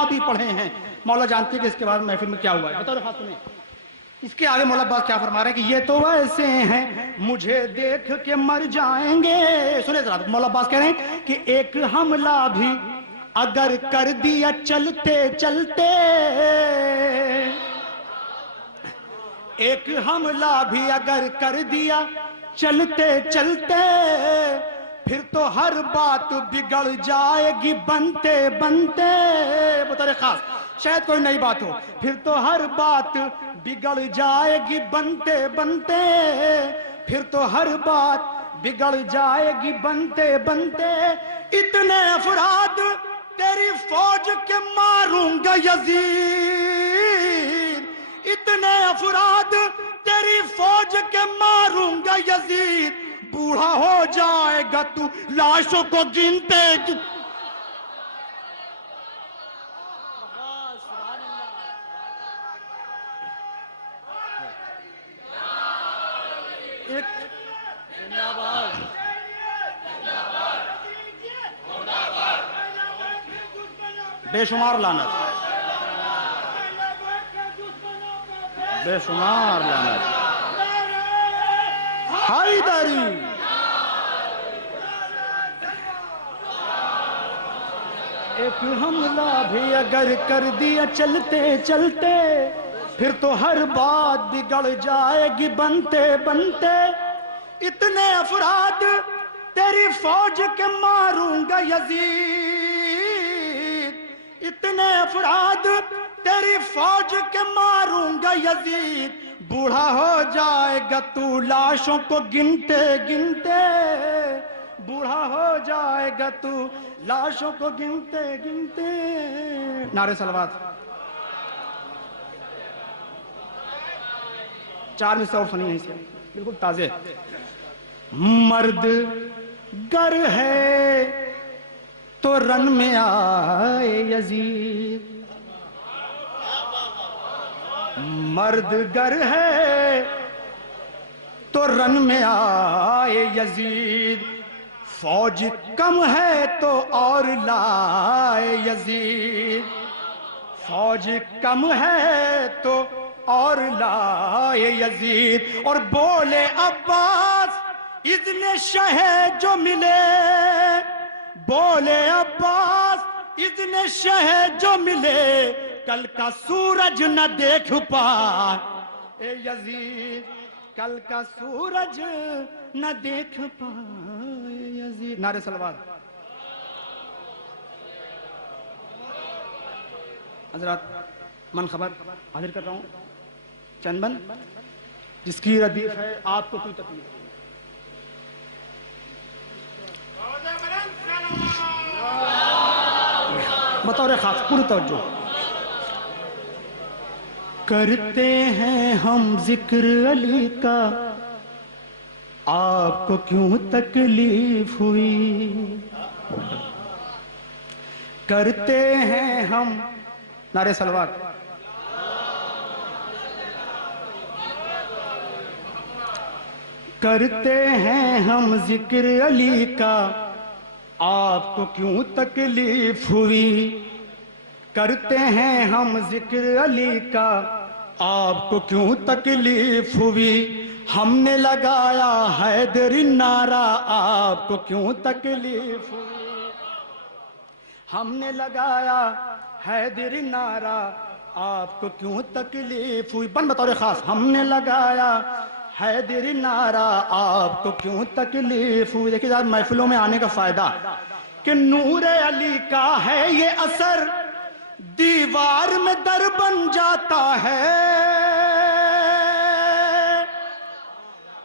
فاتحہ بھی پڑھے ہیں. مولا جانتے ہیں کہ اس کے بعد محفل میں کیا ہوا ہے. بطور خاص سنیں اس کے آگے مولا عباس کیا فرما رہے ہیں کہ یہ تو ایسے ہیں مجھے دیکھ کے مر جائیں گے. سنیں ذرا, مولا عباس کہہ رہے ہیں کہ ایک حملہ بھی اگر کر دیا چلتے چلتے, ایک حملہ بھی اگر کر دیا چلتے چلتے, پھر تو ہر بات بگڑ جائے گی بنتے بنتے. بطور خاص شاید کوئی نئی بات ہو. پھر تو ہر بات بگڑ جائے گی بنتے بنتے, پھر تو ہر بات بگڑ جائے گی بنتے بنتے. اتنے افراد تیری فوج کے ماروں گا یزید, اتنے افراد تیری فوج کے ماروں گا یزید, بوڑھا ہو جائے گا تو لاشوں کو گنتے. بے شمار لعنت, بے شمار لعنت. حیدری ایک حملہ بھی اگر کر دیا چلتے چلتے, پھر تو ہر بات بگڑ جائے گی بنتے بنتے. اتنے افراد تیری فوج کے ماروں گا یزید, اتنے افراد تیری فوج کے ماروں گا یزید, بوڑھا ہو جائے گا تو لاشوں کو گنتے گنتے, بوڑھا ہو جائے گا تو لاشوں کو گنتے گنتے. نعرے صلوات. 4 میں سے اور سنی نہیں سے بالکل تازے. مرد گر ہے تو رن میں آئے یزید, مرد گر ہے تو رن میں آئے یزید, فوج کم ہے تو اور لائے یزید, فوج کم ہے تو اور لائے یزید. اور بولے عباس اذن شہ جو ملے, بولے عباس اذن شہ جو ملے, کل کا سورج نہ دیکھ پائے یزید, کل کا سورج نہ دیکھ پائے یزید. نعرے صلوات. حضرات منخبر حاضر کر رہا ہوں چند بند جس کی ردیف ہے آپ کو کوئی تکلیف. بطور خاص پوری توجہ. کرتے ہیں ہم ذکر علی کا, آپ کو کیوں تکلیف ہوئی, کرتے ہیں ہم. نعرے صلوات. کرتے ہیں ہم ذکر علی کا, آپ کو کیوں تکلیف ہوئی, کرتے ہیں ہم ذکر علی کا, آپ کو کیوں تکلیف ہوئی. ہم نے لگایا حیدری نعرہ, آپ کو کیوں تکلیف ہوئی, ہم نے لگایا حیدری نعرہ, آپ کو کیوں تکلیف ہوئی. بن بطور خاص. ہم نے لگایا حیدری نعرہ, آپ کو کیوں تکلیف ہوئی. دیکھیے ذرا محفلوں میں آنے کا فائدہ کہ نور علی کا ہے یہ اثر, دیوار میں در بن جاتا ہے,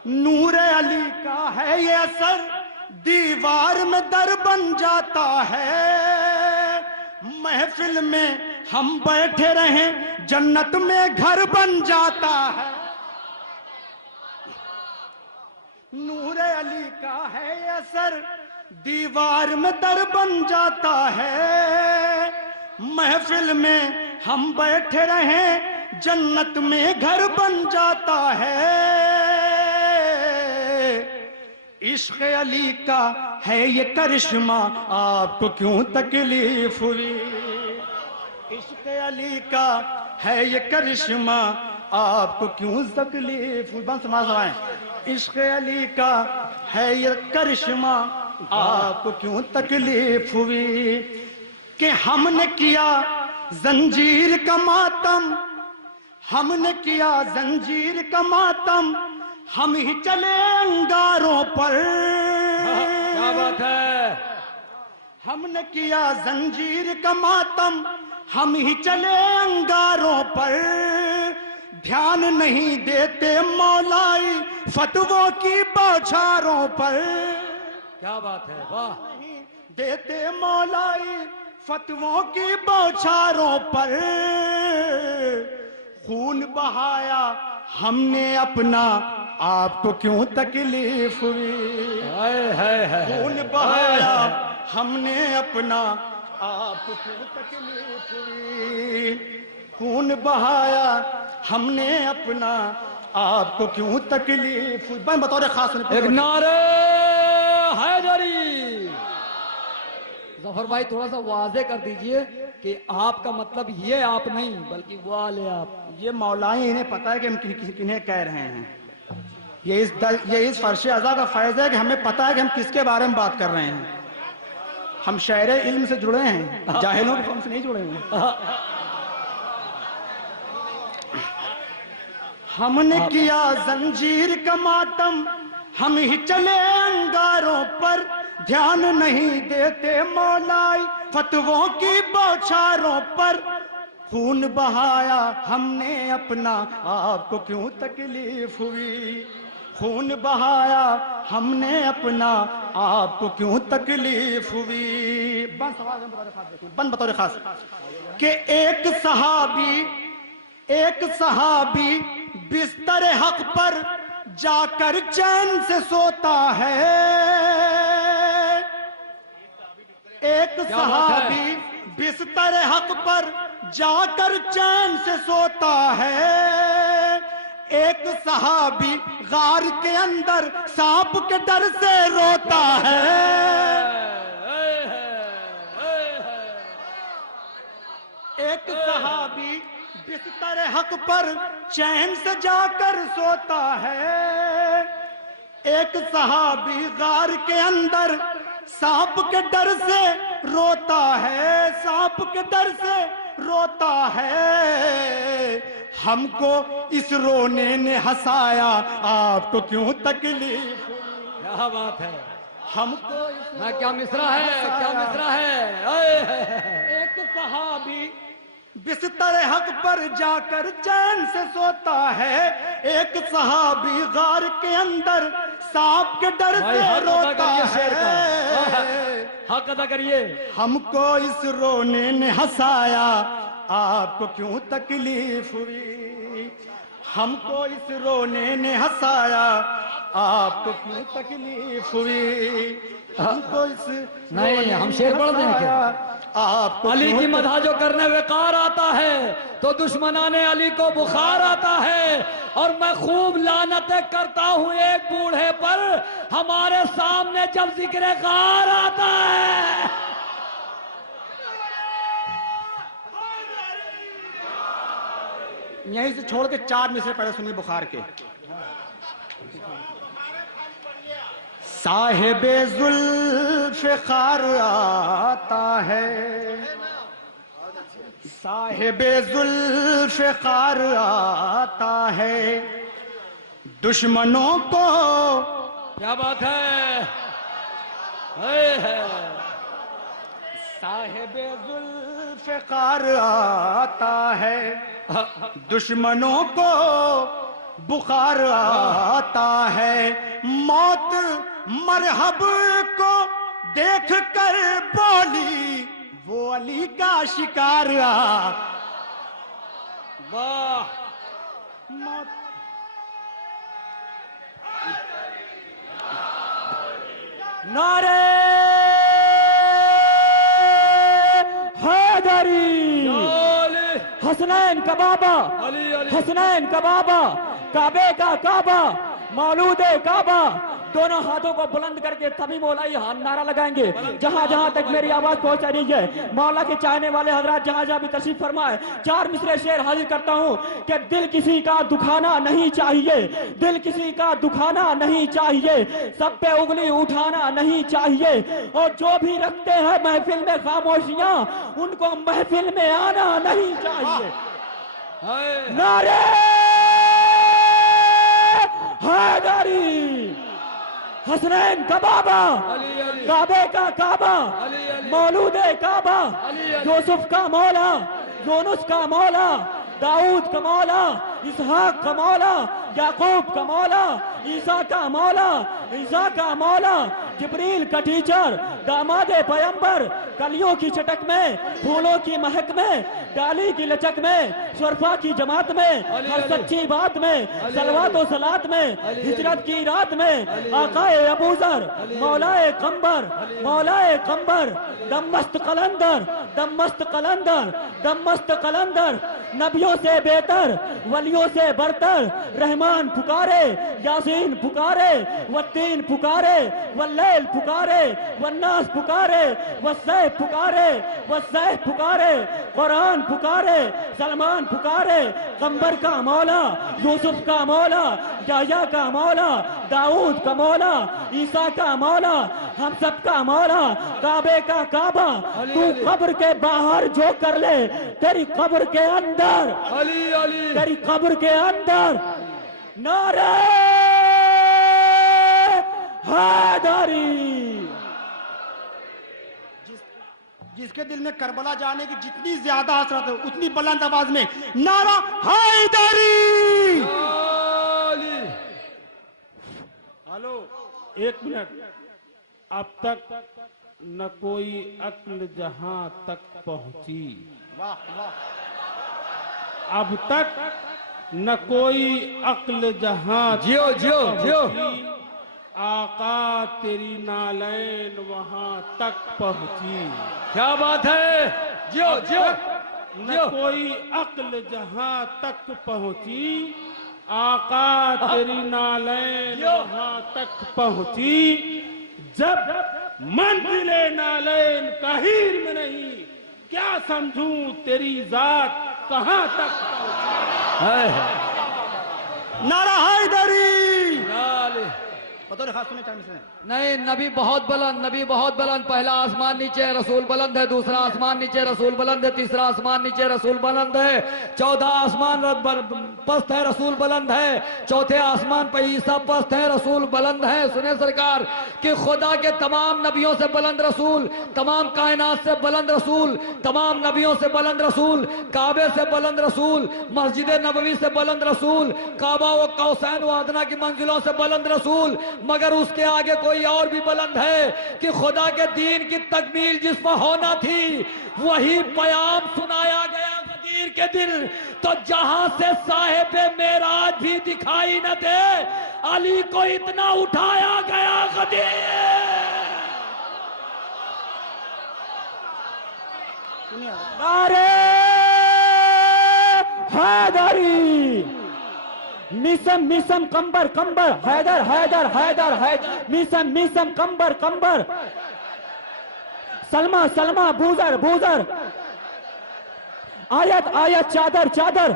نور علی کا ہے یہ اثر, دیوار میں در بن جاتا ہے. محفل میں ہم بیٹھے رہیں جنت میں گھر بن جاتا ہے. نور علی کا ہے یہ اثر, دیوار میں در بن جاتا ہے. محفل میں ہم بیٹھے رہیں جنت میں گھر بن جاتا ہے. عشق علی کا ہے یہ کرشمہ, آپ کو کیوں تکلیف ہوئی, عشق علی کا ہے یہ کرشمہ آپ کو کیوں تکلیف بند سمائیں. عشق علی کا ہے یہ کرشمہ آپ کو کیوں تکلیف ہوئی کہ ہم نے کیا زنجیر کا ماتم, ہم نے کیا زنجیر کا ماتم, ہم ہی چلے انگاروں پر. کیا بات ہے. ہم نے کیا زنجیر کا ماتم, ہم ہی چلے انگاروں پر. دھیان نہیں دیتے مولائی فتووں کی بوچھاروں پر. کیا بات ہے. واہ. نہیں دیتے مولائی فتووں کی بوچھاروں پر. خون بہایا ہم نے اپنا آپ کو کیوں تکلیف ہوئی. خون بہایا ہم نے اپنا آپ کو کیوں تکلیف ہوئی. خون بہایا ہم نے اپنا آپ کو کیوں تکلیف ہوئی. میں بطور خاص ایک نعرہ حیدری. ظفر بھائی تھوڑا سا واضح کر دیجئے کہ آپ کا مطلب یہ آپ نہیں بلکہ وہ والے آپ. یہ مولائی انہیں پتا ہے کہ ہم کنہیں کہہ رہے ہیں. یہ اس فرش ازا کا فیض ہے کہ ہمیں پتا ہے کہ ہم کس کے بارے میں بات کر رہے ہیں. ہم شہر علم سے جڑے ہیں, جاہلوں کے ہم سے نہیں جڑے ہیں. ہم نے کیا زنجیر کا ماتم, ہم ہی چلے انگاروں پر. دھیان نہیں دیتے مولائی فتووں کی بوچھاروں پر. خون بہایا ہم نے اپنا آپ کو کیوں تکلیف ہوئی. خون بہایا ہم نے اپنا آپ کو کیوں تکلیف ہوئی. بند بطور خاص کہ ایک صحابی بستر حق پر جا کر چین سے سوتا ہے. ایک صحابی بستر حق پر جا کر چین سے سوتا ہے. ایک صحابی غار کے اندر سانپ کے ڈر سے روتا ہے. ایک صحابی بستر حق پر چین سے جا کر سوتا ہے. ایک صحابی غار کے اندر سانپ کے ڈر سے روتا ہے. سانپ کے ڈر سے روتا ہے. ہم کو اس رونے نے ہنسایا آپ کو کیوں تکلیف. کیا بات ہے. ہم کو کیا مصرع ہے, کیا مصرع ہے. ایک صحابی بستر حق پر جا کر چین سے سوتا ہے. ایک صحابی غار کے اندر سانپ کے ڈر سے روتا ہے. حق ادا کریے. ہم کو اس رونے نے ہنسایا آپ کو کیوں تکلیف ہوئی. ہم کو اس رونے نے ہنسایا آپ کو کیوں تکلیف ہوئی. ہم کو اس نہیں, ہم شعر پڑھ دیں کیا. آپ کو علی کی مدح جو کرنے وقار آتا ہے تو دشمنان علی کو بخار آتا ہے. اور میں خوب لعنتیں کرتا ہوں ایک بوڑھے پر ہمارے سامنے جب ذکر غار آتا ہے. یہیں سے چھوڑ کے 4 مصرے پہلے سنیے بخار کے. صاحب زلف خار آتا ہے, صاحب زلف خار آتا ہے. دشمنوں کو کیا بات ہے. صاحب زلف خار آتا ہے. دشمنوں کو بخار آتا ہے. موت مرحب کو دیکھ کر بولی وہ علی کا شکار. واہ. نعرہ حیدری. حسنین کا بابا, حسنین کا بابا, کعبے کا کعبہ, مولود کعبہ, دونوں ہاتھوں کو بلند کر کے تبھی مولائی نعرہ لگائیں گے. جہاں جہاں تک میری آواز پہنچ رہی ہے مولا کے چاہنے والے حضرات جہاں جہاں بھی تشریف فرمائے, 4 مصرے شعر حاضر کرتا ہوں کہ دل کسی کا دکھانا نہیں چاہیے, دل کسی کا دکھانا نہیں چاہیے, سب پہ انگلی اٹھانا نہیں چاہیے, اور جو بھی رکھتے ہیں محفل میں خاموشیاں ان کو محفل میں آنا نہیں چاہیے. نعرے حیدری, حسنین کا بابا, کعبے کا کعبہ, مولود کعبہ, یوسف کا مولا, یونس کا مولا, داؤد کا مولا, اسحاق کا مولا, یعقوب کا مولا, عیسیٰ کا مولا, عیسیٰ کا مولا, جبریل کا ٹیچر, داماد پیمبر, کلیوں کی چٹک میں, پھولوں کی مہک میں, ڈالی کی لچک میں, شرفا کی جماعت میں, ہر سچی بات میں, صلوات و صلات میں, ہجرت کی رات میں, آقائے ابوذر, مولائے قمبر, مولائے قمبر, دم مست قلندر, دم مست قلندر, دم مست قلندر, نبیوں سے بہتر, ولیوں سے برتر, رحمان پکارے, یاسین پکارے, والتین پکارے, واللیل پکارے, والناس پکارے, والسیف پکارے, والسیف پکارے, قرآن پکارے, سلمان پکارے, قمبر کا مولا, یوسف کا مولا, یحییٰ کا مولا, داؤد کا مولا, عیسیٰ کا مولا, ہم سب کا مولا, کعبے کا کعبہ, تو قبر کے باہر جو کر لے تیری قبر کے اندر, تیری قبر کے اندر. نعرہ حیدری. جس کے دل میں کربلا جانے کی جتنی زیادہ حسرت ہے اتنی بلند آواز میں نعرہ حیدری. Hello, 1 minute. اب تک نہ کوئی عقل جہاں تک پہنچی, اب تک نہ کوئی عقل جہاں جیو جیو جیو, آقا تیری نالین وہاں تک پہنچی. کیا بات ہے, جیو جیو نہ کوئی عقل جہاں تک پہنچی, آقا تیری نالین وہاں تک پہنچی. جب منزل نالین کہیر میں نہیں کیا سمجھوں تیری ذات کہاں تک پہنچی. نعرہ حیدری. بطور خاص سنے چاہیے سے نہیں, نبی بہت بلند, نبی بہت بلند. پہلا آسمان نیچے ہے, رسول بلند ہے. دوسرا آسمان نیچے, رسول بلند ہے. تیسرا آسمان نیچے, رسول بلند ہے. 14 آسمان پست ہے, رسول بلند ہے. چوتھے آسمان پہ عیسیٰ پست ہے, رسول بلند ہے. سنیں سرکار کہ خدا کے تمام نبیوں سے بلند رسول, تمام کائنات سے بلند رسول, تمام نبیوں سے بلند رسول, کعبے سے بلند رسول, مسجد نبوی سے بلند رسول, کعبہ و قوسین و ادنیٰ کی منزلوں سے بلند رسول. مگر اس کے آگے کوئی اور بھی بلند ہے کہ خدا کے دین کی تکمیل جس پر ہونا تھی وہی پیام سنایا گیا غدیر کے دن. تو جہاں سے صاحب معراج بھی دکھائی نہ دے علی کو اتنا اٹھایا گیا غدیر. نعرہ حیدری. میسم میسم کمبر کمبر, حیدر حیدر حیدر حیدر, میسم میسم کمبر کمبر, سلمہ سلمہ, بوزر بوزر, آیت آیت, چادر چادر,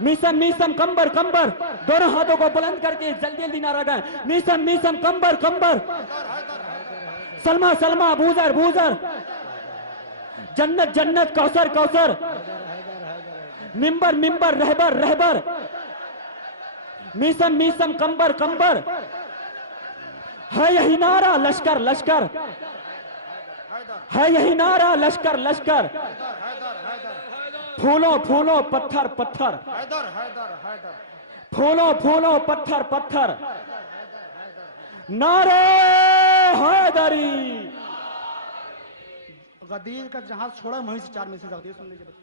میسم میسم کمبر کمبر. دونوں ہاتھوں کو بلند کر کے جلدی جلدی نعرہ گائیں. میسم میسم کمبر کمبر, سلمہ سلمہ, بوزر بوزر, جنت جنت, کوثر کوثر, ممبر ممبر, رہبر رہبر, میسم میسم کمبر کمبر. ہے یہی نعرہ لشکر لشکر, ہے یہی نعرہ لشکر لشکر. پھولوں پھولوں, پتھر پتھر, پھولوں پھولوں, پتھر پتھر. نعرہ حیدری. غدیر کا جہاز چھوڑا وہیں سے 4 میں سے غدیر سن لیجیے.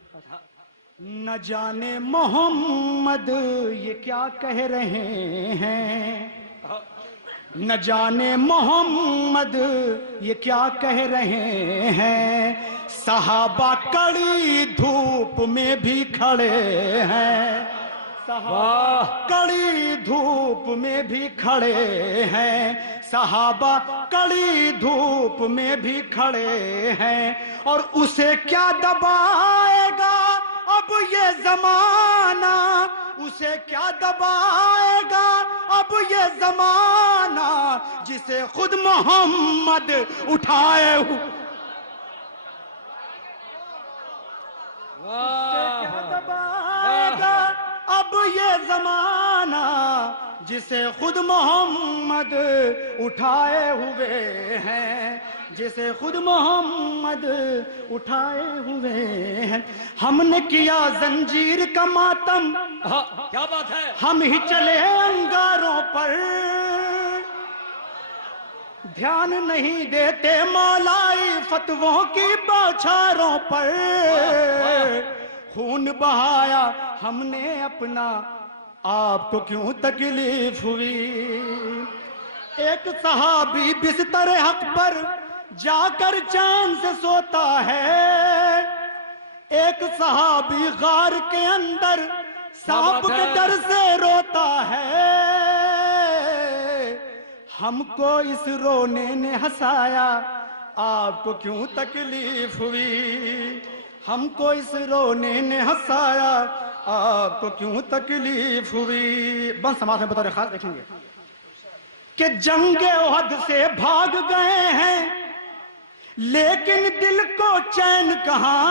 نہ جانے محمد یہ کیا کہہ رہے ہیں, نہ جانے محمد یہ کیا کہہ رہے ہیں, صحابہ کڑی دھوپ میں بھی کھڑے ہیں, صحابہ کڑی دھوپ میں بھی کھڑے ہیں، صحابہ کڑی دھوپ میں بھی کھڑے ہیں، اور اسے کیا دبائے گا اب یہ زمانہ، اسے کیا دبائے گا اب یہ زمانہ، جسے خود محمد اٹھائے ہوئے، اسے کیا دبائے گا اب یہ زمانہ، جسے خود محمد اٹھائے ہوئے ہیں، جسے خود محمد اٹھائے ہوئے ہیں۔ ہم نے کیا زنجیر کا ماتم، کیا بات ہے، ہم ہی چلے انگاروں پر، دھیان نہیں دیتے مولائی فتووں کی بوچھاروں پر، خون بہایا ہم نے اپنا، آپ کو کیوں تکلیف ہوئی؟ ایک صحابی بستر حق پر جا کر چین سے سوتا ہے، ایک صحابی غار کے اندر سانپ کے ڈر سے روتا ہے، ہم کو اس رونے نے ہنسایا، آپ کو کیوں تکلیف ہوئی؟ ہم کو اس رونے نے ہنسایا، آپ کو کیوں تکلیف ہوئی؟ بن سماعت میں بطور خاص دیکھیں گے کہ جنگ احد سے بھاگ گئے ہیں، لیکن دل کو چین کہاں؟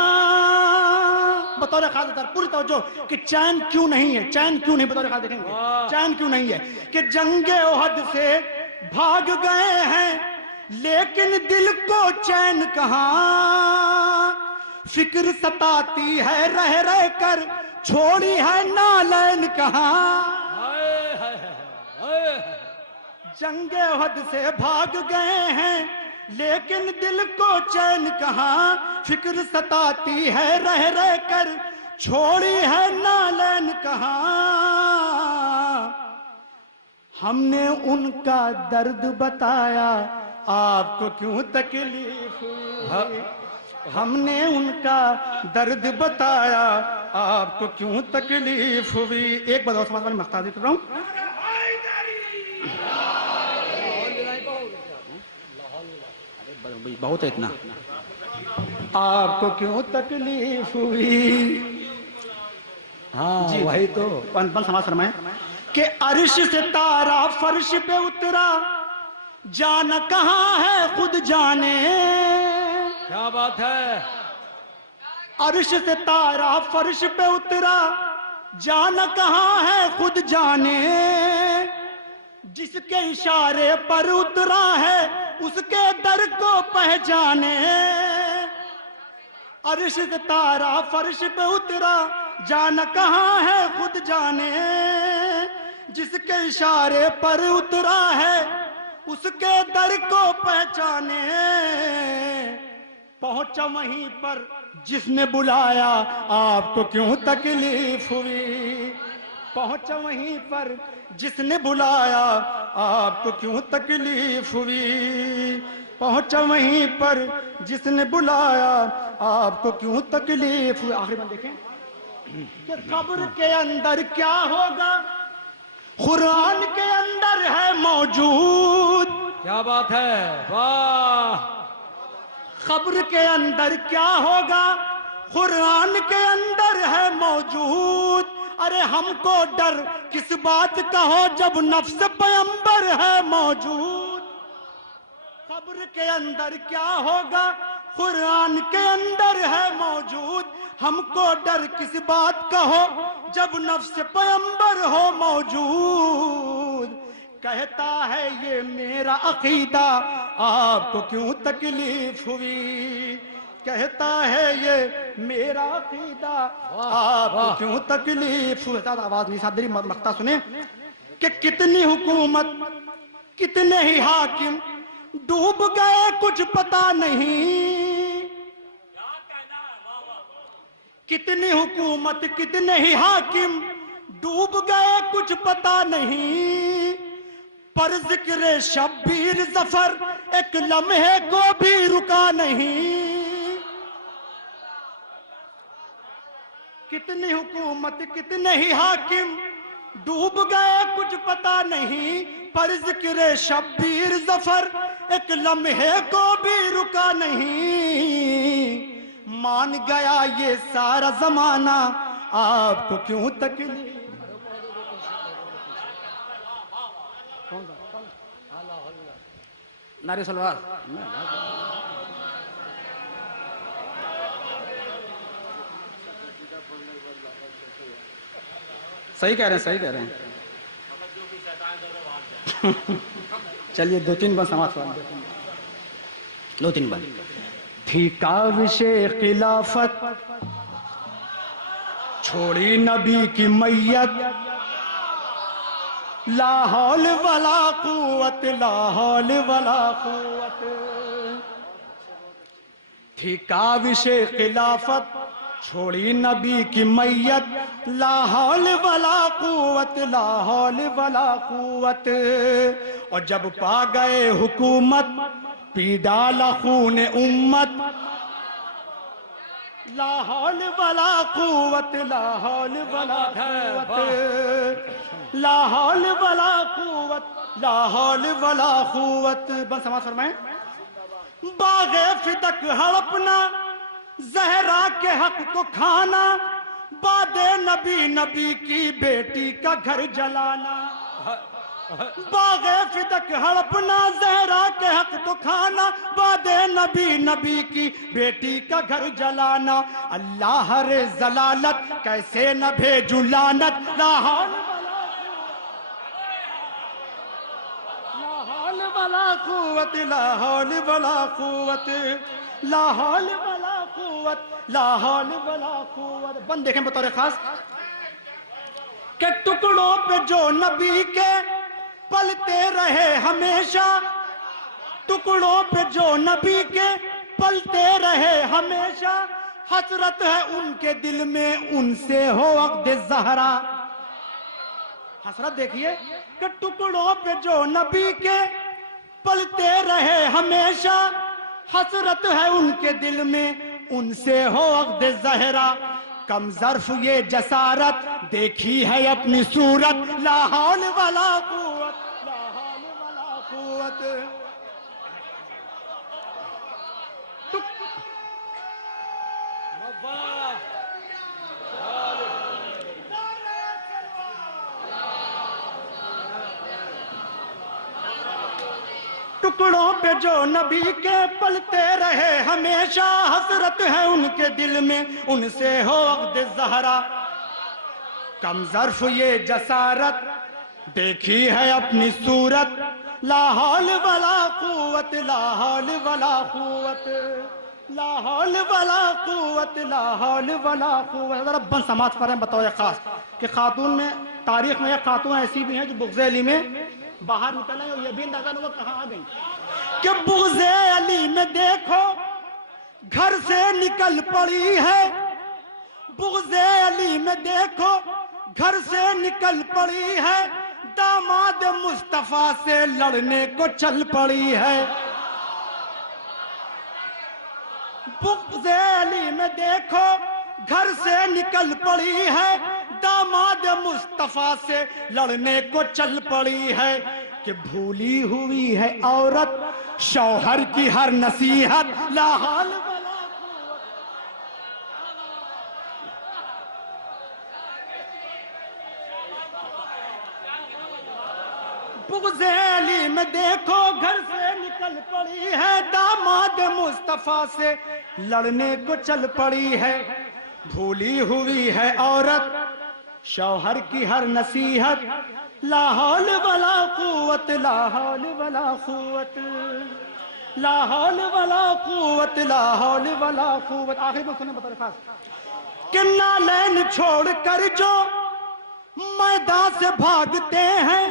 بطور خاص پوری توجہ کہ چین کیوں نہیں ہے، چین کیوں نہیں، بطور خاص دیکھیں گے چین کیوں نہیں ہے کہ جنگ احد سے بھاگ گئے ہیں، لیکن دل کو چین کہاں؟ فکر ستاتی ہے رہ رہ کر، چھوڑی ہے نالین کہاں؟ جنگ احد سے بھاگ گئے ہیں، لیکن دل کو چین کہاں؟ فکر ستاتی ہے رہ رہ کر، چھوڑی ہے نالین کہاں؟ ہم نے ان کا درد بتایا، آپ کو کیوں تکلیف ہوئی؟ ہم نے ان کا درد بتایا، آپ کو کیوں تکلیف ہوئی؟ ایک بار اور سمجھ میں مختار کر رہا ہوں، بہت ہے اتنا، آپ کو کیوں تکلیف ہوئی؟ ہاں جی وہی تو، بن سماعت فرمائیں کہ عرش سے تارا فرش پہ اترا، جانا کہاں ہے خود جانے، کیا بات ہے، عرش سے تارا فرش پہ اترا، جانا کہاں ہے خود جانے، جس کے اشارے پر اترا ہے اس کے در کو پہچانے، عرش سے تارا فرش پہ اترا، جانا کہاں ہے خود جانے، جس کے اشارے پر اترا ہے اس کے در کو پہچانے، پہنچا وہیں پر جس نے بلایا، آپ کو کیوں تکلیف ہوئی؟ پہنچا وہیں پر جس نے بلایا، آپ کو کیوں تکلیف ہوئی؟ پہنچا وہیں پر جس نے بلایا، آپ کو کیوں تکلیف ہوئی؟ آخری بات دیکھیں کہ قبر کے اندر کیا ہوگا، قرآن کے اندر ہے موجود، کیا بات ہے، واہ، قبر کے اندر کیا ہوگا، قرآن کے اندر ہے موجود، ارے ہم کو ڈر کس بات کا ہو جب نفس پیغمبر ہے موجود، قبر کے اندر کیا ہوگا، قرآن کے اندر ہے موجود، ہم کو ڈر کس بات کا ہو جب نفس پیغمبر ہو موجود، کہتا ہے یہ میرا عقیدہ، آپ کو کیوں تکلیف ہوئی؟ کہتا ہے یہ میرا عقیدہ، آپ کو کیوں تکلیف ہوئی؟ زیادہ آواز نہیں، صاحب مقطع سنیں کہ کتنی حکومت کتنے ہی حاکم ڈوب گئے کچھ پتا نہیں، کتنی حکومت کتنے ہی حاکم ڈوب گئے کچھ پتا نہیں، پر ذکر شبیر ظفر ایک لمحے کو بھی رکا نہیں، کتنی حکومت کتنے ہی حاکم ڈوب گئے کچھ پتا نہیں پر ذکر شبیر ظفر ایک لمحے کو بھی رکا نہیں. مان گیا یہ سارا زمانہ آپ کو کیوں تکلیف. نعرہ سلوات. صحیح کہہ رہے ہیں, صحیح کہہ رہے ہیں. چلیے 2-3 بار سماعت فرمائیں. 2-3 بار. تھی کاوش خلافت چھوڑی نبی کی میت, لا حول ولا قوت, لا حول ولا قوت. تھی کاوش خلافت چھوڑی نبی کی میت, لا حول ولا قوت, لا حول ولا قوت. اور جب پا گئے حکومت پی ڈالا خون امت, لا حول ولا قوت, لا حول ولا قوت, لا حول ولا قوت, لا حول ولا قوت. بس سماعت فرمائیں. باغ فدق ہڑپنا, زہرا کے حق کو کھانا, باد نبی نبی کی بیٹی کا گھر جلانا. باغ فدق ہڑپنا, زہرا کے حق کو کھانا, باد نبی نبی کی بیٹی کا گھر جلانا. اللہ رے ضلالت کیسے نہ بھیجو لعنت, لا حول ولا قوت, لا حول ولا قوت, لا حول ولا قوت, لا حول ولا قوت. بند دیکھیں بطور خاص کہ ٹکڑوں پہ جو نبی کے پلتے رہے ہمیشہ, ٹکڑوں پہ جو نبی کے پلتے رہے ہمیشہ, حسرت ہے ان کے دل میں ان سے ہو عقد زہرا. حسرت دیکھیے کہ ٹکڑوں پہ جو نبی کے پلتے رہے ہمیشہ, حسرت ہے ان کے دل میں ان سے ہو عقد زہرا. کم ظرف یہ جسارت دیکھی ہے اپنی صورت, لا حول ولا قوت, لا حول ولا قوت. ٹکڑوں پہ جو نبی کے پلتے رہے ہمیشہ, حسرت ہے ان کے دل میں ان سے ہو عقد زہرا. کم ظرف یہ جسارت دیکھی ہے اپنی صورت, لا حول ولا قوت, لا حول ولا قوت, لا حول ولا قوت, لا حول ولا قوت. ذرا بند سماعت فرمائیں بطور خاص کہ خاتون میں تاریخ میں ایک خاتون ایسی بھی ہیں جو بغض علی میں باہر نکل آئی, اور یہ بھی اندازہ نہیں ہوا کہاں آ گئی. کہ بغض علی میں دیکھو گھر سے نکل پڑی ہے, بغض علی میں دیکھو گھر سے نکل پڑی ہے, داماد مصطفیٰ سے لڑنے کو چل پڑی ہے. بغض علی میں دیکھو گھر سے نکل پڑی ہے, داماد مصطفیٰ سے لڑنے کو چل پڑی ہے. کہ بھولی ہوئی ہے عورت شوہر کی ہر نصیحت, لا حول ولا قوت. بغض علی میں دیکھو گھر سے نکل پڑی ہے, داماد مصطفیٰ سے لڑنے کو چل پڑی ہے. بھولی ہوئی ہے عورت شوہر کی ہر نصیحت, لا حول ولا قوت, لا حول ولا قوت, لا حول ولا قوت, لا حول ولا قوت. آخر میں سنیں بطور خاص کہ نالین چھوڑ کر جو میدان سے بھاگتے ہیں,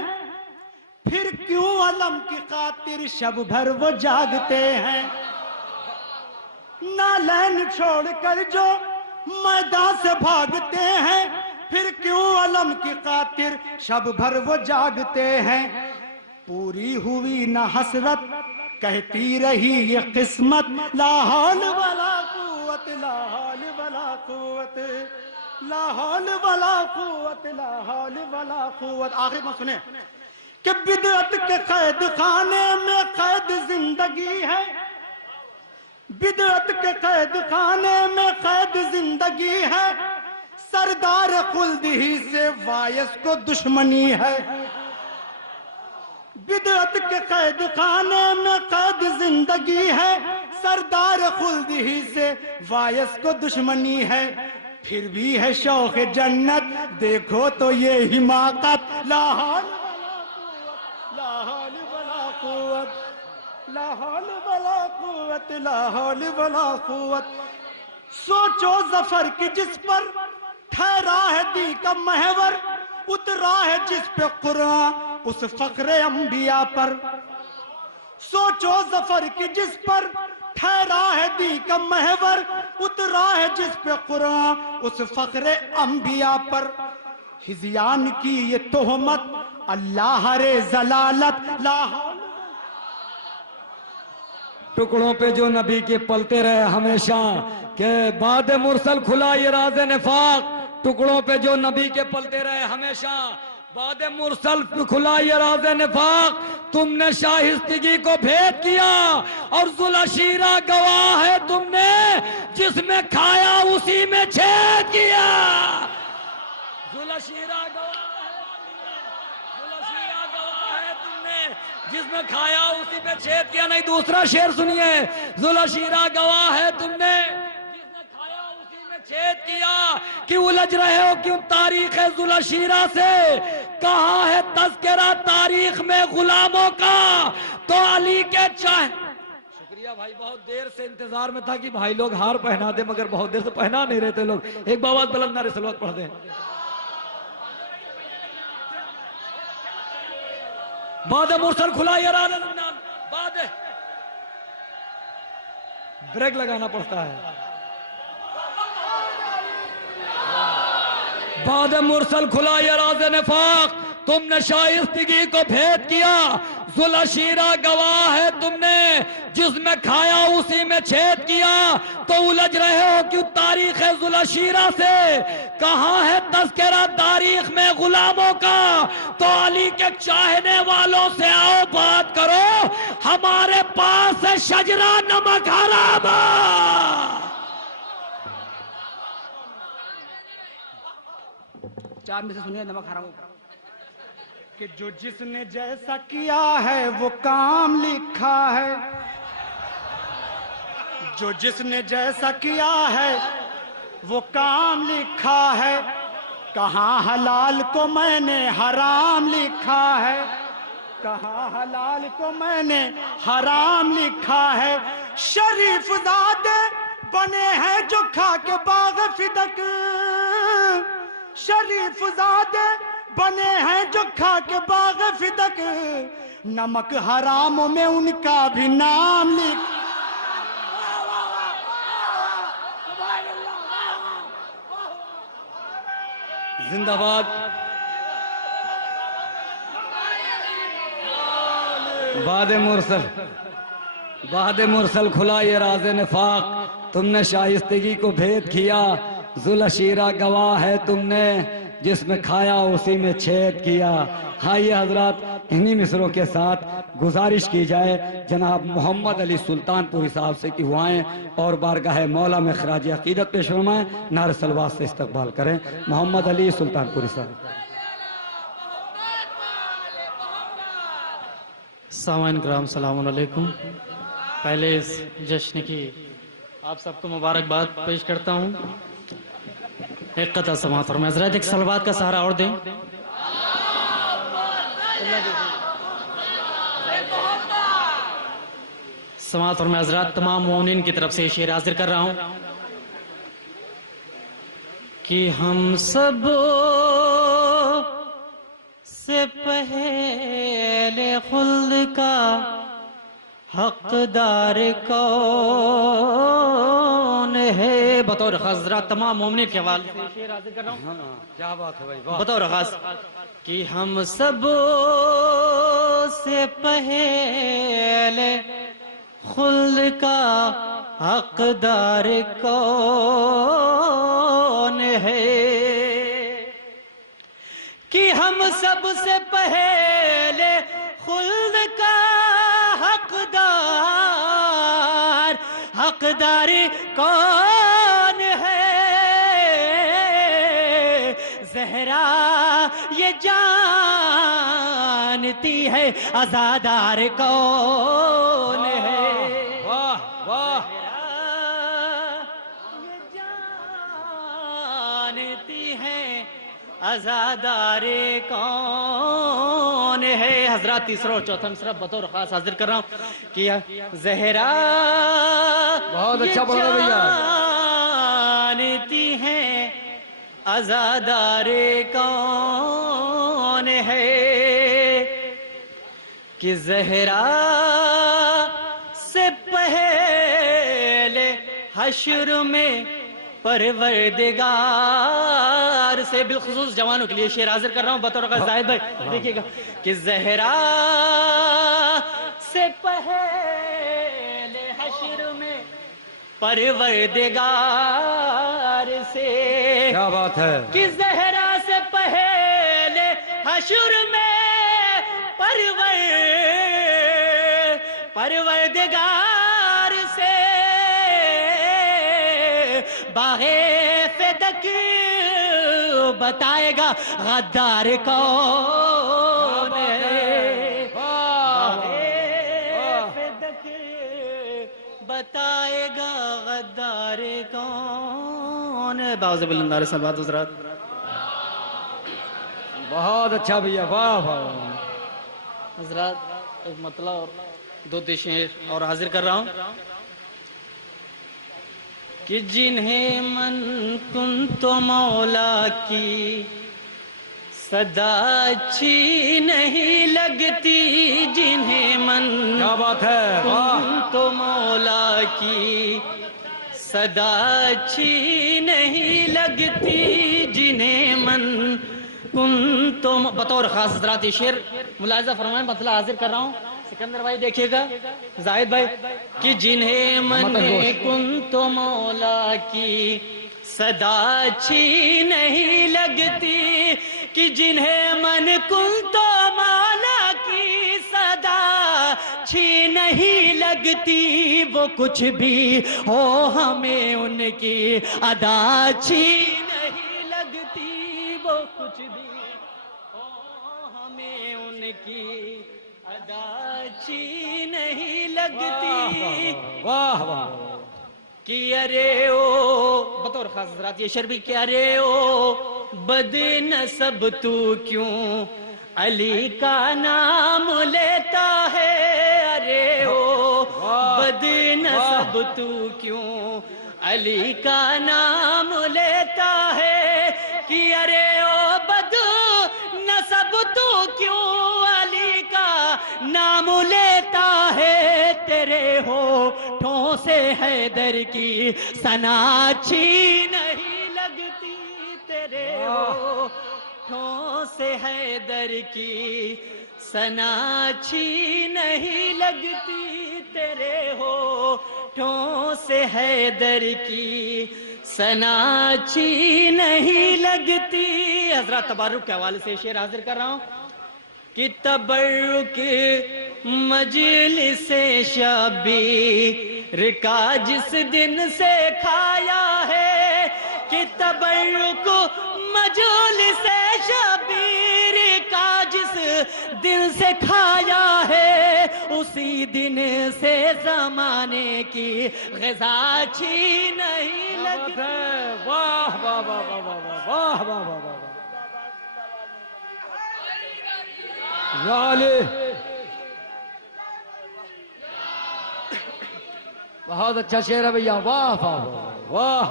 پھر کیوں علم کی خاطر شب بھر وہ جاگتے ہیں. نالین چھوڑ کر جو میدان سے بھاگتے ہیں, پھر کیوں علم کی خاطر شب بھر وہ جاگتے ہیں. پوری ہوئی نہ حسرت کہتی رہی یہ قسمت, لا حول ولا قوت, لا حول ولا قوت, لا حول ولا قوت لا حول ولا قوت. آخری میں سنیں کہ بدعت کے قید خانے میں قید زندگی ہے, بدعت کے قید خانے میں قید زندگی ہے, سردار خلد ہی سے وائس کو دشمنی ہے. بدعت کے قید خانے میں قید زندگی ہے, سردار خلد ہی سے وائس کو دشمنی ہے. پھر بھی ہے شوق جنت دیکھو تو یہ حماقت. لا حول ولا قوت لا حول ولا قوت لا حول ولا قوت. سوچو ظفر کی جس پر ٹھہرا ہے دی کا محور, اترا ہے جس پہ قرآن اس فخر انبیاء پر. سوچو ظفر کی جس پر ٹھہرا ہے دی کا محور, اترا ہے جس پہ قرآن اس فخر انبیاء پر. ہذیان کی یہ تہمت اللہ رے ضلالت. لا حول. ٹکڑوں پہ جو نبی کے پلتے رہے ہمیشہ, کہ بعد مرسل کھلا یہ راز نفاق. ٹکڑوں پہ جو نبی کے پلتے رہے ہمیشہ, بعد مرسل کھلا یہ راز نفاق. تم نے شائستگی کو بھید کیا اور ذوالعشیرہ گواہ ہے تم نے, جس میں کھایا اسی میں چھید کیا. ذوالعشیرہ گواہ ہے تم نے, جس میں کھایا اسی میں چھید کیا. نہیں, دوسرا شعر سنیے. ذوالعشیرہ گواہ ہے تم نے, جس نے کھایا اسی میں چھید کیا. کیوں الجھ رہے ہو کیوں تاریخ ذوالعشیرہ سے؟ کہاں ہے تذکرہ تاریخ میں غلاموں کا؟ تو علی کے چاہے. شکریہ بھائی, بہت دیر سے انتظار میں تھا کہ بھائی لوگ ہار پہنا دے, مگر بہت دیر سے پہنا نہیں رہتے لوگ. ایک باواز بلند نعرہ صلوات پڑھ دیں. بعد مرسل کھلا یہ راز بعد بریک لگانا پڑتا ہے. بعد مرسل کھلا یہ راز نفاق, تم نے شائستگی کو بھید کیا. ذوالعشیرہ گواہ ہے تم نے, جس میں کھایا اسی میں چھید کیا. تو الجھ رہے ہو کیوں تاریخ ذوالعشیرہ سے؟ کہاں ہے تذکرہ تاریخ میں غلاموں کا؟ تو علی کے چاہنے والوں سے آؤ بات کرو, ہمارے پاس ہے شجرہ نمک حرام. چار میں سے سنیے نمک حرام کہ جو جس نے جیسا کیا ہے وہ کام لکھا ہے. جو جس نے جیسا کیا ہے وہ کام لکھا ہے. کہاں حلال کو میں نے حرام لکھا ہے, کہاں حلال کو میں نے حرام لکھا ہے. شریف زادے بنے ہیں جو کھا کے باغ فدق, شریف زادے بنے ہیں جو کھا کے باغ فدق. نمک حرام میں ان کا بھی نام لکھ. زندہ باد. بعد مرسل کھلا یہ راز نفاق, تم نے شائستگی کو بھید کیا. ذوالعشیرہ گواہ ہے تم نے, جس میں کھایا اسی میں چھید کیا. آئیے حضرات انہی مصروں کے ساتھ گزارش کی جائے جناب محمد علی سلطان پوری صاحب سے کہ وہ آئیں اور بارگاہ مولا میں خراج عقیدت پیش فرمائیں. نعرہ صلوات سے استقبال کریں محمد علی سلطان پوری صاحب. سامعین کرام السلام علیکم. پہلے اس جشن کی آپ سب کو مبارکباد پیش کرتا ہوں. ایک قطعہ سماعت فرمائیں حضرات, ایک صلوات کا سہارا اور دیں. سماعت فرمائیں حضرات. تمام مومنین کی طرف سے شعر حاضر کر رہا ہوں کہ ہم سب سے پہلے خلد کا حقدار کون ہے. بطور حضرات تمام مومنین کے حوالے سے شعر حاضر کر رہا ہوں. کیا بات ہے بھائی, بطور خاص کہ ہم سب سے پہلے خلد کا حقدار کون ہے. ہم سب سے پہلے خلد کا حقدار، حقدار کون ہے؟ زہرا یہ جانتی ہے عزادار کون ہے؟ واہ واہ یہ جانتی ہے عزادار کون ہے؟ حضرات تیسرا اور چوتھا مصرع بطور خاص حاضر کر رہا ہوں کہ زہرا بہت اچھا پڑھ رہے بھیا، جانتی ہے عزادار کون ہے؟ کہ زہرا سے پہلے حشر میں پروردگار سے، بالخصوص جوانوں کے لیے شعر حاضر کر رہا ہوں بطور خاص زاہد بھائی دیکھیے گا کہ زہرا سے پہلے حشر میں پروردگار سے، کیا بات ہے، کہ زہرا سے پہلے حشر میں پروردگار سے باغ فدق بتائے گا غدار کون ہے؟ باغ فدق بتائے گا غدار کون ہے؟ باوض بلندار صلوات حضرات. بہت اچھا بھیا، واہ واہ حضرات ایک مطلع اور دو شعر اور حاضر کر رہا ہوں کہ جنہیں من کن تو مولا کی صدا اچھی نہیں لگتی، جنہیں من کیا بات ہے، واہ کن تو مولا کی صدا اچھی نہیں لگتی، جنہیں من کن تو بطور خاص حضرات شعر ملاحظہ فرمائیں، مطلع حاضر کر رہا ہوں. سکندر بھائی دیکھیے گا، زاہد بھائی کہ جنہیں من کن تو مولا کی صدا اچھی نہیں لگتی، کہ جنہیں من کن تو مولا کی صدا اچھی نہیں لگتی، وہ کچھ بھی ہو ہمیں ان کی ادا اچھی نہیں لگتی، وہ کچھ بھی ہو ہمیں ان کی ادا اچھی نہیں لگتی، واہ واہ کہ ارے او بطور خاص حضرات یہ شعر بھی کہ ارے او بد نسب تو کیوں علی کا نام لیتا ہے، ارے او بد نسب تو کیوں علی کا نام لیتا ہے، کہ ارے او بد نسب تو کیوں علی کا نام لیتا ہے، تیرے ہونٹوں سے حیدر کی ثنا اچھی نہیں لگتی، تیرے ہونٹوں سے حیدر کی ثنا اچھی نہیں لگتی، تیرے ہونٹوں سے حیدر کی ثنا اچھی نہیں لگتی. حضرات تبارک کے حوالے سے شعر حاضر کر رہا ہوں کہ تبرک مجلس شبیر کا جس دن سے کھایا ہے، کہ تبرک مجلس شبیر کا جس دن سے کھایا ہے، اسی دن سے زمانے کی غذا اچھی نہیں لگتی. واہ واہ واہ واہ واہ واہ واہ واہ واہ یا علی، بہت اچھا شعر ہے بھیا، واہ واہ واہ.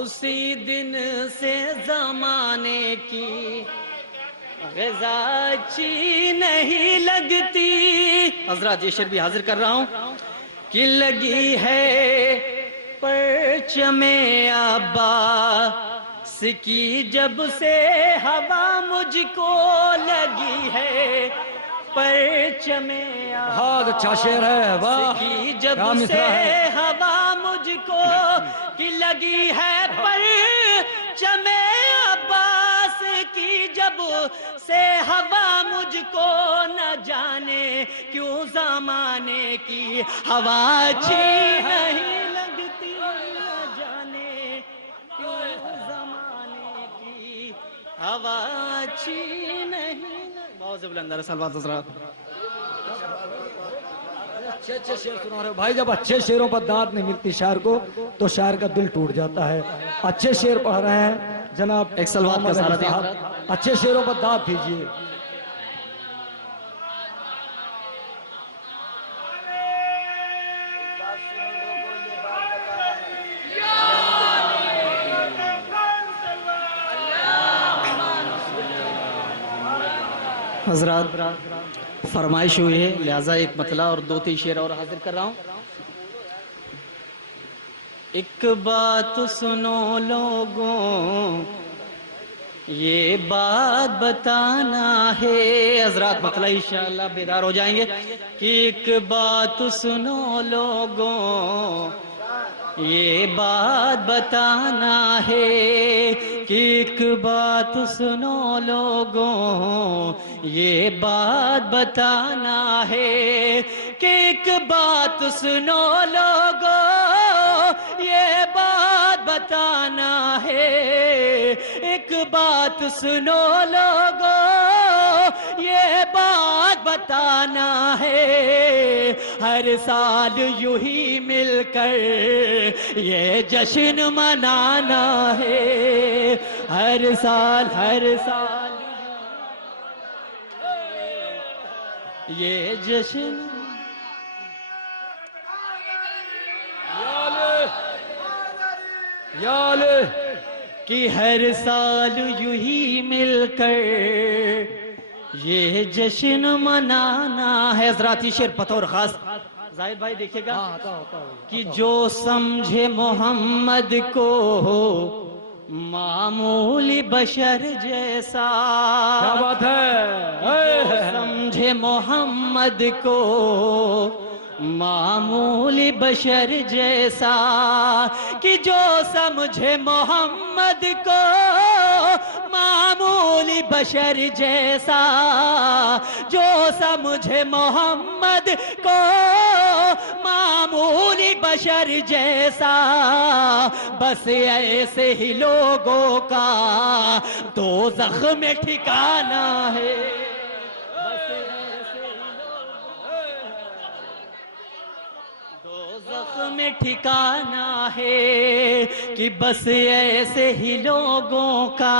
اسی دن سے زمانے کی غذا اچھی نہیں لگتی. حضرات یہ شعر بھی حاضر کر رہا ہوں کہ لگی ہے پرچم عباس کی جب سے ہوا مجھ کو لگی ہے، پرچم بہت اچھا شعر ہے، واہ کی جب کیا مصرع سے ہے. ہوا مجھ کو کہ لگی ہے پرچم عباس کی جب سے ہوا مجھ کو نہ جانے کیوں زمانے کی ہوا اچھی نہیں لگتی نہ جانے کیوں زمانے کی ہوا اچھی نہیں بہت سے بلندر سلوات حضرات اچھے شعر سنا رہے ہو بھائی. جب اچھے شعروں پر داد نہیں ملتی شاعر کو تو شاعر کا دل ٹوٹ جاتا ہے. اچھے شعر پڑھ رہے ہیں جناب ایک سلوات کا سہارا دیں. اچھے شعروں پر داد دیجئے. حضرات فرمائش ہوئی ہے لہذا ایک مطلع اور 2-3 شعر اور حاضر کر رہا ہوں. ایک بات سنو لوگوں یہ بات بتانا ہے. حضرات مطلع انشاءاللہ بیدار ہو جائیں گے کہ ایک بات سنو لوگوں یہ بات بتانا ہے کہ ایک بات سنو لوگوں یہ بات بتانا ہے کہ ایک بات سنو لوگوں یہ بات بتانا ہے ایک بات سنو لوگوں یہ بات بتانا ہے ہر سال یوں ہی مل کر یہ جشن منانا ہے ہر سال یہ جشن کہ ہر سال یوں ہی مل کر یہ جشن منانا ہے. حضرات یہ شعر بطور خاص زاہد بھائی دیکھیے گا کہ جو سمجھے محمد کو معمولی بشر جیسا کیا بات ہے. سمجھے محمد کو معمولی بشر جیسا کہ جو سمجھے محمد کو معمولی بشر جیسا جو سمجھے محمد کو معمولی بشر جیسا بس ایسے ہی لوگوں کا دوزخ میں ٹھکانہ ہے دوزخ میں ٹھکانہ ہے کہ بس ایسے ہی لوگوں کا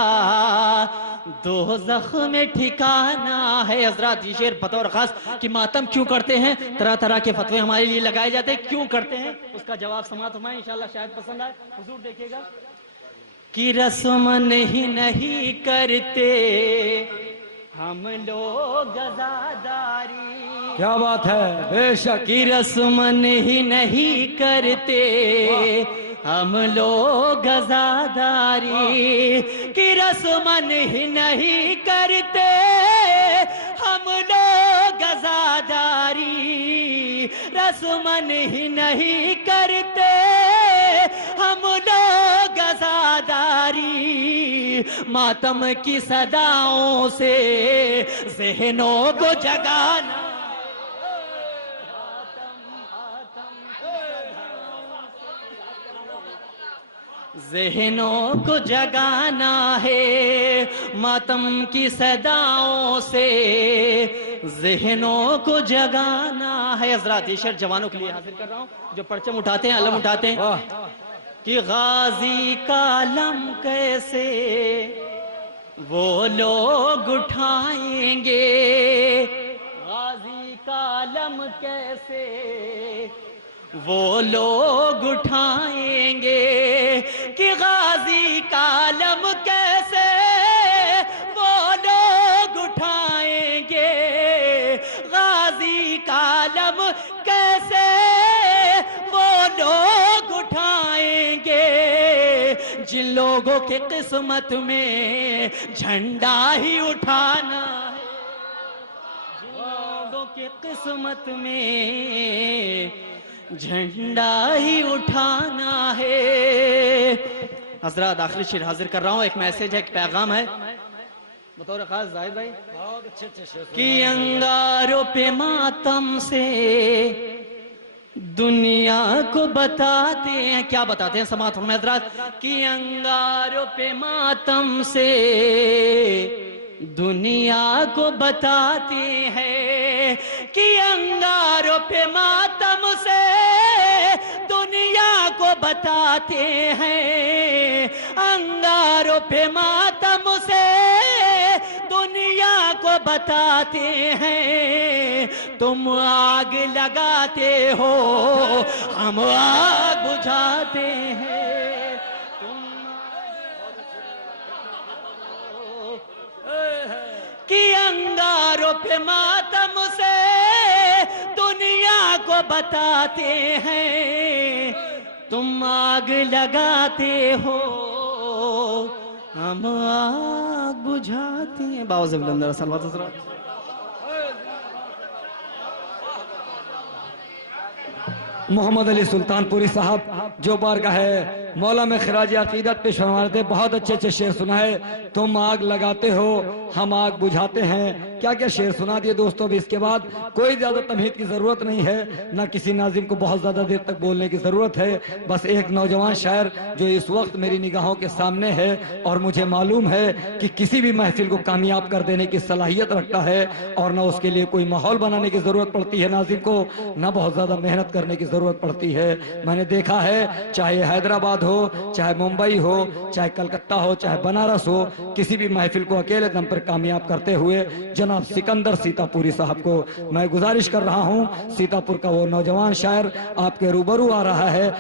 دوزخ میں ٹھکانہ ہے. حضرات یہ شعر بطور خاص کہ ماتم کیوں کرتے ہیں طرح طرح کے فتوے ہمارے لیے لگائے جاتے ہیں کیوں کرتے ہیں اس کا جواب سماعت فرمائیں انشاءاللہ شاید پسند آئے. حضور دیکھیے گا کہ رسم نہیں کرتے ہم لوگ عزاداری کیا بات ہے بے شک. کی رسم نہیں کرتے ہم لوگ عزاداری کی رسم نہیں کرتے ہم لوگ عزاداری رسم نہیں کرتے ہم لوگ عزاداری ماتم کی صداؤں سے ذہنوں کو جگانا ذہنوں کو جگانا ہے ماتم کی صداؤں سے ذہنوں کو جگانا ہے. حضرات یہ شعر جوانوں کے لیے حاضر کر رہا ہوں جو پرچم اٹھاتے ہیں علم اٹھاتے ہیں کہ غازی کا علم کیسے وہ لوگ اٹھائیں گے غازی کا علم کیسے وہ لوگ اٹھائیں گے کہ غازی کا علم کیسے وہ لوگ اٹھائیں گے غازی کا علم کیسے وہ لوگ اٹھائیں گے جن لوگوں کے قسمت میں جھنڈا ہی اٹھانا ہے جن لوگوں کے قسمت میں جھنڈا ہی اٹھانا ہے. حضرات آخری شعر حاضر کر رہا ہوں ایک میسج ہے ایک پیغام ہے بطور خاص زاہد بھائی بہت اچھے اچھے شعر کہ انگاروں پہ ماتم سے دنیا کو بتاتے ہیں، کیا بتاتے ہیں سماعت فرمائیں حضرات، کہ انگاروں پہ ماتم سے دنیا کو بتاتے ہیں، کہ انگاروں پہ ماتم سے دنیا کو بتاتے ہیں، انگاروں پہ ماتم سے دنیا کو بتاتے ہیں، تم آگ لگاتے ہو ہم آگ بجھاتے ہیں، کہ انگاروں پہ ماتم سے دنیا کو بتاتے ہیں، تم آگ لگاتے ہو ہم آگ بجھاتے ہیں۔ باوزِ بلندر صلوات حضرات۔ محمد علی سلطان پوری صاحب جو بارگاہ ہے مولا میں خراج عقیدت پیش فرما تھے، بہت اچھے اچھے شعر سنائے، تم آگ لگاتے ہو ہم آگ بجھاتے ہیں، کیا کیا شعر سنا دیے دوستوں۔ بھی اس کے بعد کوئی زیادہ تمہید کی ضرورت نہیں ہے، نہ کسی ناظم کو بہت زیادہ دیر تک بولنے کی ضرورت ہے، بس ایک نوجوان شاعر جو اس وقت میری نگاہوں کے سامنے ہے اور مجھے معلوم ہے کہ کسی بھی محفل کو کامیاب کر دینے کی صلاحیت رکھتا ہے، اور نہ اس کے لیے کوئی ماحول بنانے کی ضرورت پڑتی ہے ناظم کو، نہ بہت زیادہ محنت کرنے کی ضرورت پڑتی ہے۔ میں نے دیکھا ہے چاہے حیدرآباد ہو، چاہے ممبئی ہو، چاہے کلکتہ ہو، چاہے بنارس ہو، کسی بھی محفل کو اکیلے دم پر کامیاب کرتے ہوئے جناب سکندر سیتا پوری صاحب کو میں گزارش کر رہا ہوں، سیتا پور کا وہ نوجوان شاعر آپ کے روبرو آ رہا ہے۔